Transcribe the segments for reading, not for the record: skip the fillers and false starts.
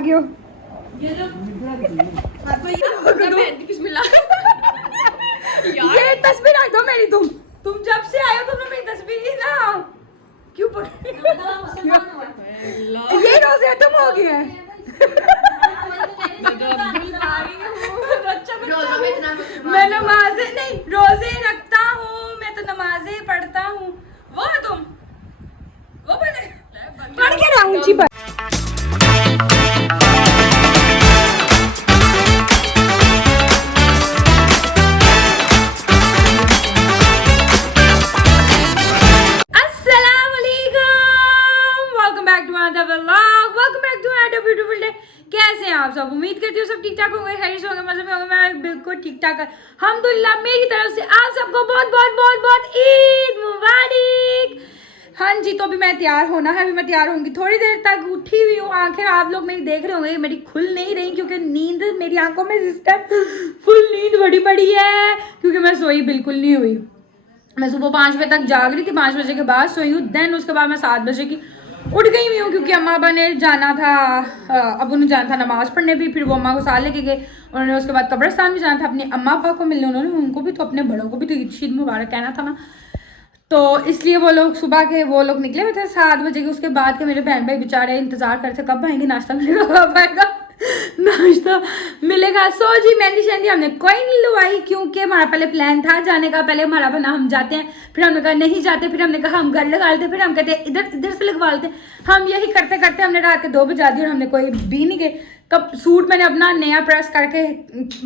गए हो? ये तस्वीर रख दो मेरी। तुम जब से आए हो तुमने मेरी तस्वीर ही ना क्यों ये रोजे खत्म हो गया है। मैं नमाज़े नहीं रोजे रखता हूँ, मैं तो नमाजें पढ़ता हूँ। वो पढ़ के रहा ऊंची पर। कैसे हैं आप सब? उम्मीद करती हूँ सब ठीक ठाक होंगे, खैरियत होंगे, मजे में होंगे। मैं बिल्कुल ठीक ठाक अल्हम्दुलिल्लाह। मेरी तरफ से आप सबको बहुत बहुत बहुत बहुत ईद मुबारक। हाँ जी, तो अभी मैं तैयार होना है, अभी मैं तैयार होंगी थोड़ी देर तक। उठी हुई हूँ, आंखें आप लोग मेरी देख रहे होंगे मेरी खुल नहीं रही क्योंकि नींद मेरी आंखों में इस टाइम फुल नींद बड़ी बड़ी है क्योंकि मैं सोई बिल्कुल नहीं हुई। मैं सुबह 5 बजे तक जाग रही थी, 5 बजे के बाद सोई हूँ। देन उसके बाद मैं 7 बजे की उठ गई हुई हूँ क्योंकि अम्मा अब्बा ने जाना था, अबू ने जाना था नमाज़ पढ़ने भी, फिर वो अम्मा को साथ लेके गए। उन्होंने उसके बाद कब्रिस्तान भी जाना था अपने अम्मा अब्बा को मिलने, उन्होंने उनको भी तो अपने बड़ों को भी तो ईद मुबारक कहना था ना। तो इसलिए वो लोग सुबह के वो लोग निकले हुए थे 7 बजे के। उसके बाद के मेरे बहन भाई बेचारे इंतज़ार करते कब आएंगे, नाश्ता मिलेगा, कब आएगा नाश्ता मिलेगा। सो जी मेहंदी शहंदी हमने कोई नहीं लुवाई क्योंकि हमारा पहले प्लान था जाने का। पहले हमारा बना हम जाते हैं, फिर हमने कहा नहीं जाते, फिर हमने कहा हम घर लगा लेते, फिर हम कहते हैं इधर से लगवा लेते। हम यही करते करते हमने रात के 2 बजा दी और हमने कोई भी नहीं गए। कब सूट मैंने अपना नया प्रेस करके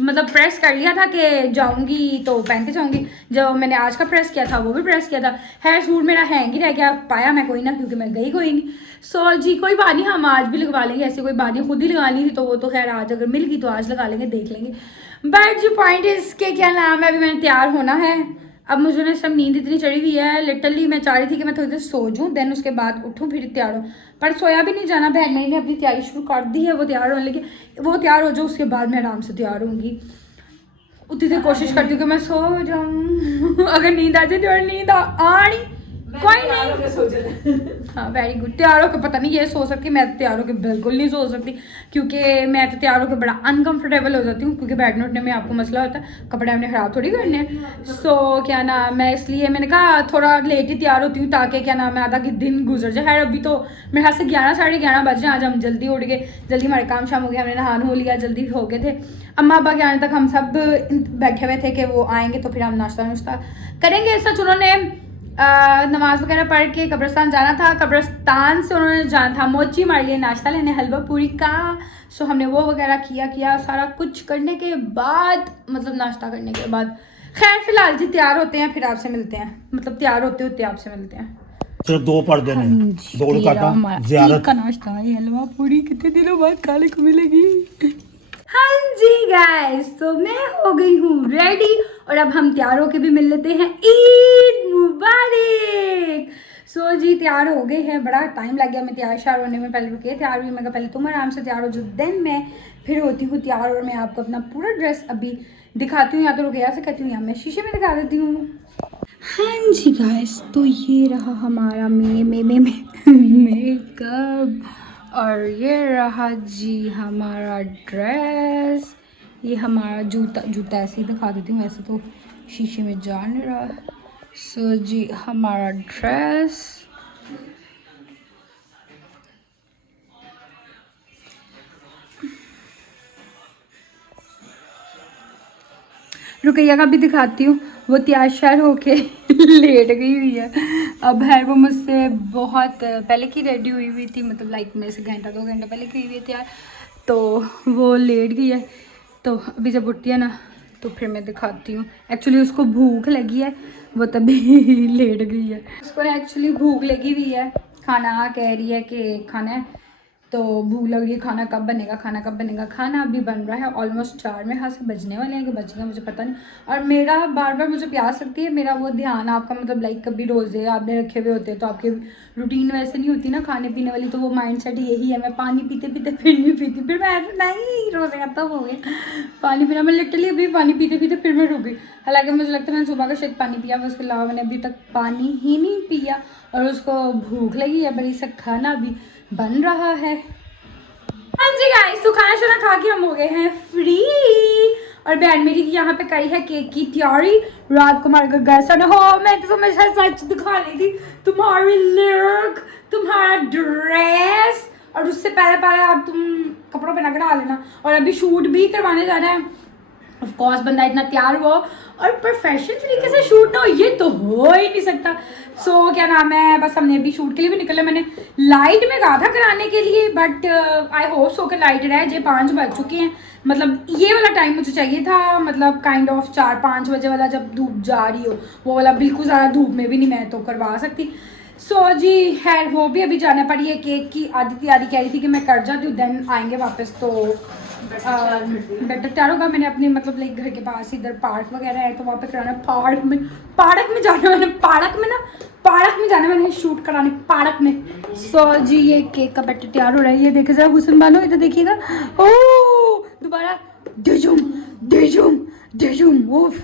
मतलब प्रेस कर लिया था कि जाऊंगी तो पहन के जाऊंगी। जो मैंने आज का प्रेस किया था वो भी प्रेस किया था। है सूट मेरा हैंग ही रह गया, पाया मैं कोई ना क्योंकि मैं गई कोई नहीं। सो जी कोई बात नहीं, हम आज भी लगवा लेंगे, ऐसी कोई बात नहीं। खुद ही लगानी थी तो वो तो खैर आज अगर मिल गई तो आज लगा लेंगे, देख लेंगे। बट जो पॉइंट है इसके क्या नाम है, अभी मैंने तैयार होना है। अब मुझे ना सब नींद इतनी चढ़ी हुई है, लिटरली मैं चाह रही थी कि मैं थोड़ी देर सो जाऊँ, देन उसके बाद उठूँ फिर तैयार हूँ। पर सोया भी नहीं जाना, बहन मेरी ने अपनी तैयारी शुरू कर दी है, वो तैयार होने लगी। वो तैयार हो जाओ उसके बाद मैं आराम से तैयार होंगी। उतनी देर कोशिश करती हूँ कि मैं सो जाऊँ अगर नींद आ जाए और नींद आनी कोई नहीं। हाँ वेरी गुड। तैयार होकर पता नहीं ये सो सकती, मैं तैयार होकर बिल्कुल नहीं सो सकती क्योंकि मैं तो तैयार होकर बड़ा अनकंफर्टेबल हो जाती हूँ क्योंकि बैठने उठने में आपको मसला होता है, कपड़े हमने ख़राब थोड़ी करने हैं। सो क्या नाम मैं इसलिए मैंने कहा थोड़ा लेट ही तैयार होती हूँ ताकि क्या नाम है आधा कि दिन गुजर जाए। खैर अभी तो मेरे हाथ से 11 साढ़े 11 बज रहे हैं। आज हम जल्दी उठ गए, जल्दी हमारे काम शाम हो गया, हमने नहान हो लिया, जल्दी हो गए थे। अम्मा अब्बा के आने तक हम सब बैठे हुए थे कि वो आएंगे तो फिर हम नाश्ता नुश्ता करेंगे। सच उन्होंने नमाज वगैरह पढ़ के कब्रिस्तान जाना था, कब्रिस्तान से उन्होंने जाना था मोची हमारे लिए नाश्ता लेने हलवा पूरी का। सो हमने वो वगैरह किया सारा कुछ करने के बाद मतलब नाश्ता करने के बाद खैर फिलहाल जी तैयार होते हैं, फिर आपसे मिलते हैं। मतलब तैयार होते होते आपसे मिलते हैं। सिर्फ 2 पर्दे ने, 2 का ज़ियारत का नाश्ता है, हलवा पूरी कितने दिनों बाद खाने को मिलेगी। हाँ जी गाइस, तो मैं हो गई हूँ रेडी और अब हम तैयार होके भी मिल लेते हैं। ईद मुबारक। सो जी तैयार हो गए हैं, बड़ा टाइम लग गया मैं तैयार शार होने में। पहले रुके तैयार हुई, मैं कहा पहले तुम आराम से तैयार हो जो, देन मैं फिर होती हूँ तैयार और मैं आपको अपना पूरा ड्रेस अभी दिखाती हूँ, या तो रुकैया से कहती हूँ या मैं शीशे में दिखा देती हूँ। हाँ जी गाइस, तो ये रहा हमारा मेकअप और ये रहा जी हमारा ड्रेस। ये हमारा जूता ऐसे ही दिखा देती हूँ, ऐसे तो शीशे में जा नहीं रहा। सो जी हमारा ड्रेस, रुकैया का भी दिखाती हूँ। वो तैयार शार होके लेट गई हुई है। अब है वो मुझसे बहुत पहले की रेडी हुई हुई थी, मतलब लाइक मेरे से घंटा 2 घंटा पहले की हुई थी यार, तो वो लेट गई है। तो अभी जब उठती है ना तो फिर मैं दिखाती हूँ। एक्चुअली उसको भूख लगी है, वो तभी लेट गई है। उसको एक्चुअली भूख लगी हुई है, खाना कह रही है कि खाना है, तो भूख लग रही है, खाना कब बनेगा, खाना कब बनेगा। खाना अभी बन रहा है, ऑलमोस्ट 4 मेरे हाथ से बजने वाले हैं कि बज गया मुझे पता नहीं। और मेरा बार बार मुझे प्यास लगती है, मेरा वो ध्यान आपका मतलब लाइक कभी रोज़े आपने रखे हुए होते हैं तो आपके रूटीन वैसे नहीं होती ना खाने पीने वाली, तो वो माइंड सेट यही है। मैं पानी पीते पीते फिर नहीं पीती, फिर मैं नहीं रोज़े खत्म हो गए पानी पीना। मैं लिटरली अभी पानी पीते पीते फिर मैं रुक गई। हालांकि मुझे लगता है मैंने सुबह का शायद पानी पिया, उसके अलावा मैंने अभी तक पानी ही नहीं पिया। और उसको भूख लगी है बड़ी सा, खाना भी बन रहा है। हाँ जी गाइस, तो खाना शाना खा के हम हो गए हैं फ्री और बहन मेरी यहाँ पे करी है केक की तैयारी। रात को हमारे घर गैसा ना हो, मैं तो तुम्हें सच दिखा रही थी, तुम्हारी लुक, तुम्हारा ड्रेस, और उससे पहले पहले आप तुम कपड़ों पे ना डाल लेना। और अभी शूट भी करवाने जाना है, ऑफ कोर्स बंदा इतना तैयार हुआ और प्रोफेशनल तरीके से शूट ना हो ये तो हो ही नहीं सकता। सो क्या नाम है, बस हमने अभी शूट के लिए भी निकले। मैंने लाइट में कहा था कराने के लिए, बट आई होप सो के लाइट रहे। जे 5 बज चुके हैं, मतलब ये वाला टाइम मुझे चाहिए था, मतलब काइंड ऑफ 4-5 बजे वाला, जब धूप जा रही हो वो वाला। बिल्कुल ज़्यादा धूप में भी नहीं मैं तो करवा सकती। सो जी खैर वो भी अभी जाना पड़ी है। केक की आधी तैयारी कह रही थी कि मैं कर जाती हूँ, देन आएंगे वापस तो बेटर तैयार होगा। मैंने अपने मतलब लाइक घर के पास इधर पार्क वगैरह है तो वहाँ पे कराना, पार्क में जाना, मैंने पार्क में जाना, मैंने शूट कराने पार्क में। सो जी ये केक का बैटर तैयार हो रहा है, ये देखे जरा हुसन बानो, इधर देखिएगा। ओ दोबारा डिजुम उफ,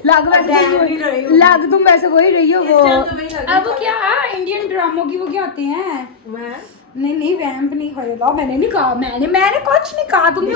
लाग तुम वैसे वही रही हो। वो अब वो क्या इंडियन ड्रामों की वो क्या होते हैं, नहीं वैम्प नहीं खोला, मैंने नहीं कहा, मैंने कुछ नहीं कहा, तुमने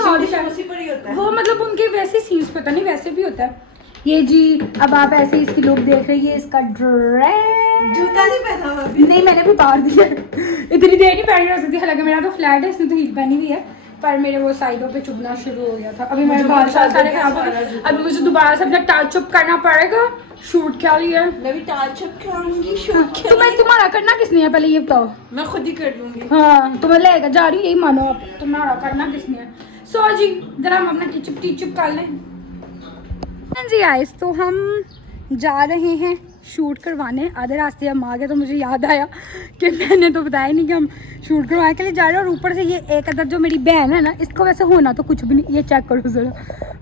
वो मतलब उनके वैसे सीन्स पता नहीं वैसे भी होता है। ये जी अब आप ऐसे इसकी लुक देख रही है, इसका ड्रेस, जूता नहीं पहना अभी, नहीं मैंने भी उतार दिया, इतनी देर नहीं पहनी रह सकती। हालांकि मेरा तो फ्लैट है, इसने तो हील पहनी हुई है, पर मेरे वो साइडों पे चुभना शुरू हो गया था। अभी मेरे बाल सारे खराब हो गए, अभी मुझे दोबारा से अपना टच अप करना पड़ेगा शूट के लिए। मैं भी टच अप कराऊंगी शूट के। तुम्हारा करना किसने है पहले ये बताओ। मैं खुद ही कर लूंगी। हाँ तुम्हें लेकर जा रही हूँ, यही मानो आप, तुम्हारा करना किसने है। सो जी जरा हम अपना टीचअप कर लें। हाँ जी गाइस, तो हम जा रहे हैं शूट करवाने। आधे रास्ते हम आ गए तो मुझे याद आया कि मैंने तो बताया नहीं कि हम शूट करवाने के लिए जा रहे हैं। और ऊपर से ये एक अदर जो मेरी बहन है ना, इसको वैसे होना तो कुछ भी नहीं, ये चेक करो ज़रा,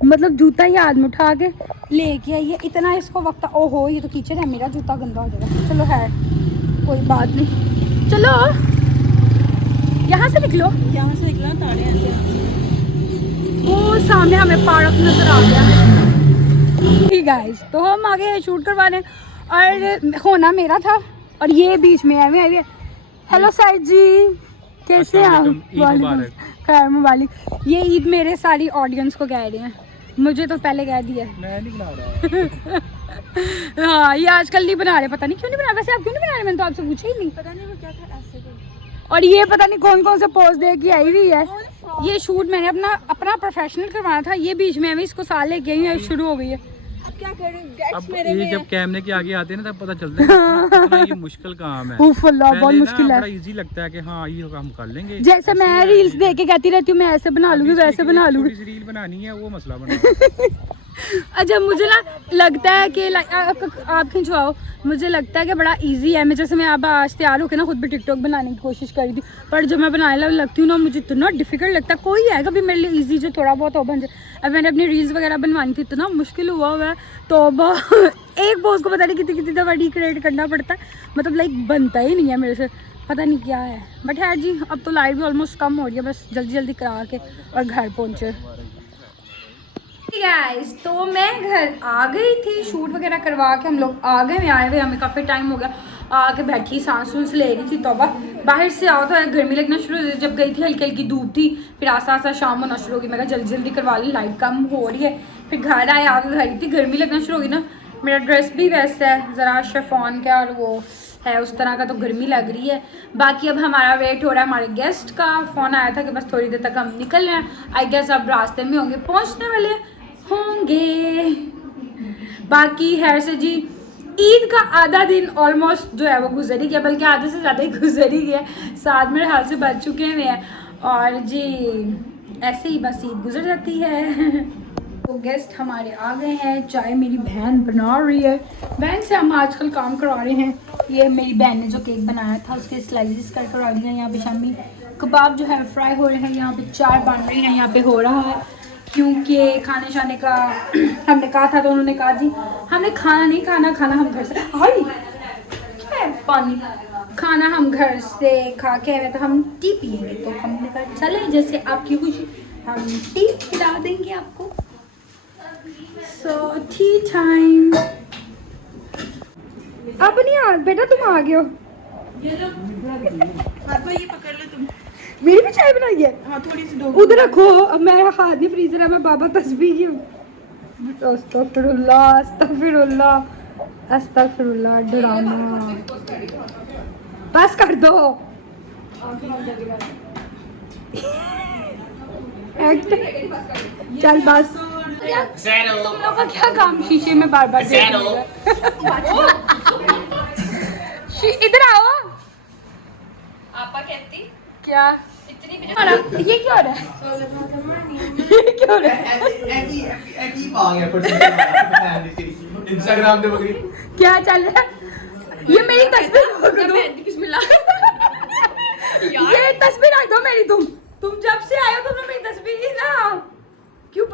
मतलब जूता ही हाथ में उठा के लेके आई है, इतना इसको वक्त। ओहो ये तो कीचड़ है, मेरा जूता गंदा हो जाएगा। चलो है कोई बात नहीं, चलो यहाँ से निकलना ताड़े हैं। वो सामने हमें पार्क नजर आ गया। ठीक गाइस, तो हम आगे हैं शूट करवाने और होना मेरा था और ये बीच में आई है। हेलो साइद जी, कैसे हैं आप? खैर मुबारक। ये ईद मेरे सारी ऑडियंस को कह रहे हैं, मुझे तो पहले कह दिया। मैं नहीं बना रहा। हाँ ये आजकल नहीं बना रहे, पता नहीं क्यों नहीं बना रहे। वैसे आप क्यों नहीं बना रहे, मैंने तो आपसे पूछा ही नहीं। पता नहीं वो क्या था ऐसे को। और ये पता नहीं कौन कौन से पोज दे के आई हुई है। ये शूट मैंने अपना प्रोफेशनल करवाना था, ये बीच में अभी इसको साल लेके आई है, शुरू हो गई है। अब क्या करें, अब ये जब कैमरे के आगे आते हैं ना तब पता चलता है कितना ये मुश्किल काम है। उफ अल्लाह बहुत मुश्किल है। बड़ा इजी लगता है कि हाँ ये हम कर लेंगे। जैसे मैं रील्स देख के कहती रहती हूँ मैं ऐसे बना लूंगी वैसे बना लूंगी। रील बनानी है वो मसला बना। अच्छा मुझे ना लगता है कि आप खिंचवाओ, मुझे लगता है कि बड़ा इजी है। मैं जैसे मैं अब आज तैयार होकर ना खुद भी टिकटॉक बनाने की कोशिश करी थी, पर जब मैं बनाने लगती हूँ ना मुझे इतना डिफिकल्ट लगता है। कोई है कभी मेरे लिए इजी जो थोड़ा बहुत हो बन जाए। अब मैंने अपनी रील्स वगैरह बनवानी थी, इतना मुश्किल हुआ है तो एक पोज को पता नहीं कितनी दफ़ा रिक्रिएट करना पड़ता है, मतलब लाइक बनता ही नहीं है मेरे से, पता नहीं क्या है। बट है जी, अब तो लाइट भी ऑलमोस्ट कम हो रही है, बस जल्दी जल्दी करा के और घर पहुँचे। गाइस तो मैं घर आ गई थी, शूट वगैरह करवा के हम लोग आ गए। आए हुए हमें काफ़ी टाइम हो गया, आके बैठी सांस वांस ले रही थी। तौबा बाहर से आओ तो गर्मी लगना शुरू हो गई। जब गई थी हल्की हल्की धूप थी, फिर आस्ता आस्ता शाम होना शुरू हो गई। मैं कहा जल्दी जल्दी करवा ली, लाइट कम हो रही है। फिर घर आए, आगे घर थी, गर्मी लगना शुरू हो गई ना। मेरा ड्रेस भी वैसा है, ज़रा शिफॉन का और वो है उस तरह का, तो गर्मी लग रही है। बाकी अब हमारा वेट हो रहा है हमारे गेस्ट का। फ़ोन आया था कि बस थोड़ी देर तक हम निकल रहे हैं। आई गेस अब रास्ते में होंगे, पहुँचने वाले होंगे। बाकी है से जी ईद का आधा दिन ऑलमोस्ट जो है वो गुजर ही गया, बल्कि आधे से ज़्यादा ही गुजर ही गया। 7 मेरे हाल से बज चुके हैं और जी ऐसे ही बस ईद गुजर जाती है। तो गेस्ट हमारे आ गए हैं, चाय मेरी बहन बना रही है। बहन से हम आजकल काम करवा रहे हैं। ये मेरी बहन ने जो केक बनाया था उसके स्लाइसेस कर करवा दिए हैं। यहाँ पे शामी कबाब जो है फ्राई हो रहे हैं, यहाँ पे चाय बन रही है, यहाँ पे हो रहा है क्योंकि खाने शाने का हमने कहा था तो उन्होंने कहा जी हमने खाना नहीं खाना, खाना हम घर से पानी खाना हम घर से खा के आए, तो हम टी पिएंगे। तो हमने कहा चले जैसे आपकी खुशी हम टी खिला देंगे आपको। So T time. अब नहीं आ बेटा, तुम आ गए हो। पापा ये पकड़ लो तुम। मेरी भी चाय बनाई है। हाँ थोड़ी सी दो। उधर रखो, अब मेरा हाथ नहीं फ्रीजर है, मैं बाबा तस्बीह की अस्तगफिरुल्लाह अस्तगफिरुल्लाह अस्तगफिरुल्लाह। डराना बस कर दो। एक्ट चल बस। तुम लोग का क्या काम शीशे में बार बार इधर आओ। आपा कहती क्या इतनी ये क्या हो रहा है? ये क्या हो रहा है? इंस्टाग्राम पे बकरी क्या चल रहा है? ये मेरी तस्वीर रख दो। ये तस्वीर रख दो मेरी। तुम जब से आए हो तुमने मेरी तस्वीर ही ना क्यों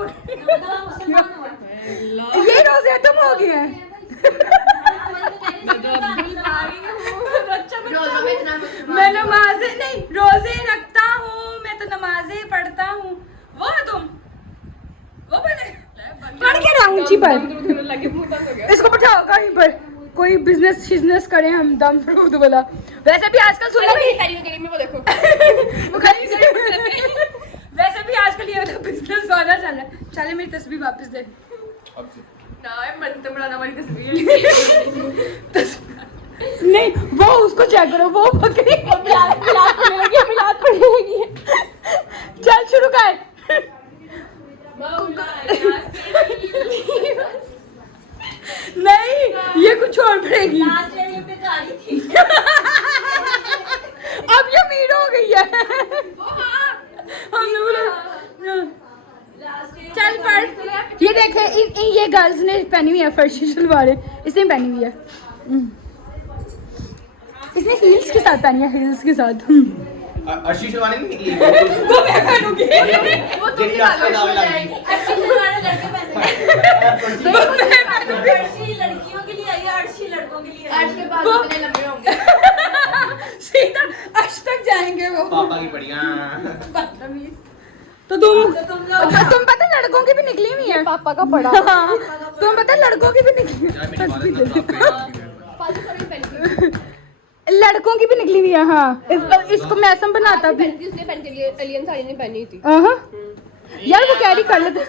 ये रोजे तुम हो गए हैं। मैं नमाजें नहीं रोजे रखता हूँ, मैं तो नमाजें पढ़ता हूँ। वो तुम वो बने पढ़ के रहा ऊंची पर। इसको बैठाओ कहीं पर, कोई बिजनेस करें हम दम फ्रूट वाला। वैसे भी आजकल सुन देखो वैसे भी आजकल ये वाला बिजनेस वाला चल रहा है। चले मेरी तस्वीर वापस दे। नहीं वो उसको चेक करो, वो बकरी चल शुरू कर। नहीं ये कुछ छोड़ पड़ेगी। अब ये मीर हो गई है। हमने बोला चल पढ़। ये देखे ये गर्ल्स ने पहनी हुई है फर्शी सलवारें, इसने पहनी हुई है। इसने हील्स के साथ पहनी है, हील्स के साथ। अर्शी शिवानी नहीं निकली वो मैं पहनूंगी। वो तुम रास्ते दावे लगी अर्शी लड़के पहनते हैं। अर्शी लड़कियों के लिए आई है, अर्शी लड़कों के लिए आई है। अर्श के बाद इतने लंबे होंगे सीधा अश तक जाएंगे वो। पापा की बढ़िया तो तुम पता लड़कों की भी निकली हुई है। पापा का पड़ा। तुम पता लड़कों की भी निकली लड़कों की भी निकली हुई है। हाँ इसको मैसम बनाता भी। उसने पहन के लिए एलियन साड़ी ने पहनी थी। यार वो कैरी कर लेते।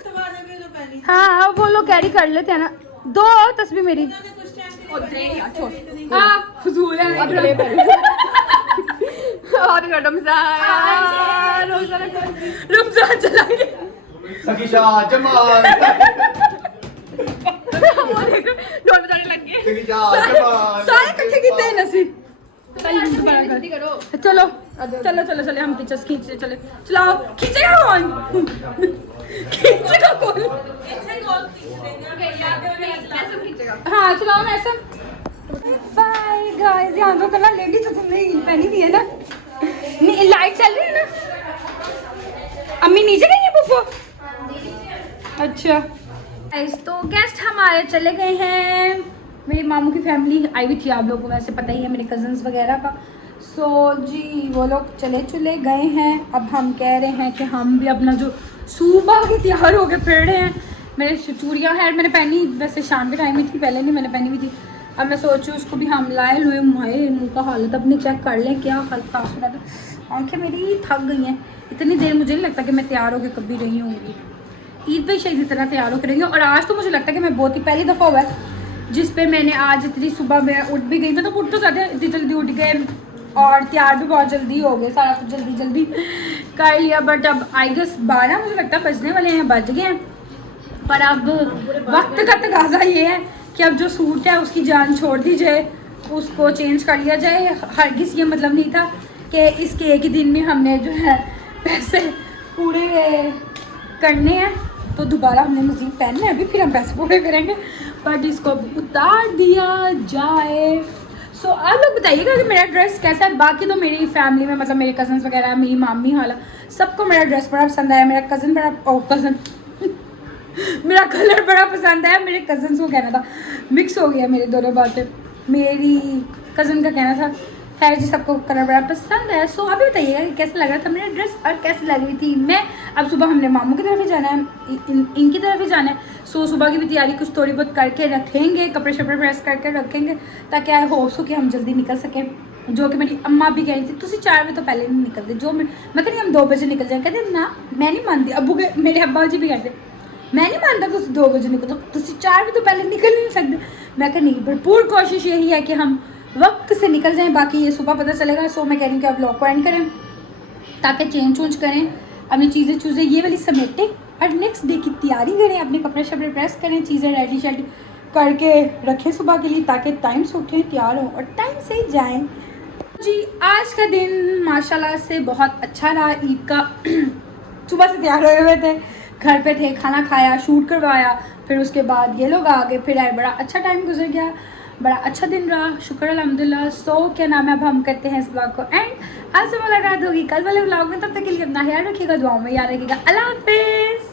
हाँ वो लोग कैरी कर लेते हैं ना। दो और तस्वीर मेरी। हाँ फजूल है। और रमजान चलाएंगे। सकीशा जमाल ढोल बजाने लग गए। सकीशा जमाल सारे इकट्ठे कितने हैं नसीब। करो चलो चलो चलो चले हम पिक्चर्स खींचते चले। चलाओ खींचेगा कौन? खींचेगा कौन? हाँ चलाओ ना ऐसा। बाय गाइस यहाँ तो कल लेडी तो तुमने हील पहनी हुई है ना। लाइट चल रही है ना। अम्मी नीचे गई है पुप्पो। अच्छा तो गेस्ट हमारे चले गए हैं। मेरी मामू की फैमिली आई हुई थी, आप लोगों को वैसे पता ही है, मेरे कज़न्स वगैरह का। सो जी वो लोग चले गए हैं। अब हम कह रहे हैं कि हम भी अपना जो सुबह के तैयार होके फिर रहे हैं। मेरे चूड़ियाँ है मैंने पहनी, वैसे शाम के टाइम ही थी, पहले नहीं मैंने पहनी हुई थी। अब मैं सोचूँ उसको भी हम लाए लुए माए मुँह का हालत अपनी चेक कर लें क्या हालत हो रहा था। आँखें मेरी थक गई हैं। इतनी देर मुझे नहीं लगता कि मैं तैयार होकर कभी रही होंगी। ईद पे शायद इतना तैयार होकर रही हूँ। और आज तो मुझे लगता है कि मैं बहुत ही पहली दफ़ा हुआ है जिस पे मैंने आज इतनी सुबह में उठ भी गई। तो उठ तो जाते हैं, इतनी जल्दी उठ गए और तैयार भी बहुत जल्दी हो गए, सारा कुछ जल्दी जल्दी कर लिया। बट अब आई गेस 12 मुझे लगता है बजने वाले हैं, बज गए हैं। पर अब वक्त का तकाजा ये है कि अब जो सूट है उसकी जान छोड़ दी जाए, उसको चेंज कर लिया जाए। हरगिज़ ये मतलब नहीं था कि इसके एक ही दिन में हमने जो है पैसे पूरे करने हैं तो दोबारा हमने मज़ीद पहनना है। अभी फिर हम पैसे पूरे करेंगे, बट इसको उतार दिया जाए। सो आप लोग बताइएगा कि मेरा ड्रेस कैसा है। बाकी तो मेरी फैमिली में मतलब मेरे कज़न्स वगैरह, मेरी मामी हाला, सबको मेरा ड्रेस बड़ा पसंद आया। मेरा कज़न मेरा कलर बड़ा पसंद आया। मेरे कज़न्स को कहना था, मिक्स हो गया मेरी दोनों बातें। मेरी कज़न का कहना था खैर जी सबको कलर बड़ा पसंद है। सो आप भी बताइएगा कि कैसा लग रहा था मेरा ड्रेस और कैसी लग रही थी मैं। अब सुबह हमने मामू की तरफ ही जाना है, इनकी तरफ ही जाना है। सो सुबह की भी तैयारी कुछ थोड़ी बहुत करके रखेंगे, कपड़े शपड़े प्रेस करके रखेंगे ताकि आई होप सो कि हम जल्दी निकल सकें जो कि मेरी अम्मा भी कह रही थी तुसी 4 बजे तो पहले नहीं निकलते, जो मैं कहती हम 2 बजे निकल जाए, कहते ना मैं नहीं मानती, अबू के मेरे अब्बा जी भी कहते मैं नहीं मानता तुम 2 बजे निकलो, तुम 4 बजे तो पहले निकल नहीं सकते। मैं कहा नहीं, भरपूर कोशिश यही है कि हम वक्त से निकल जाएं, बाकी ये सुबह पता चलेगा। सो मैं कह रही हूँ कि आप व्लॉग को एंड करें ताकि चेंज करें, अपनी चीज़ें ये वाली समेटें और नेक्स्ट डे की तैयारी करें, अपने कपड़े शपड़े प्रेस करें, चीज़ें रेडी शेडी करके रखें सुबह के लिए, ताकि टाइम से उठें, तैयार हों और टाइम से जाएँ। जी आज का दिन माशाल्लाह से बहुत अच्छा रहा। ईद का सुबह से तैयार हुए थे, घर पे थे, खाना खाया, शूट करवाया, फिर उसके बाद ये लोग आ गए, फिर यार बड़ा अच्छा टाइम गुजर गया, बड़ा अच्छा दिन रहा, शुक्र अल्हम्दुलिल्लाह। सो क्या नाम है, अब हम करते हैं इस ब्लॉग को एंड। आपसे मुलाकात होगी कल वाले ब्लॉग में, तब तक के लिए अपना ख्याल रखिएगा, दुआओं में याद रखिएगा। अल्लाह हाफिज़।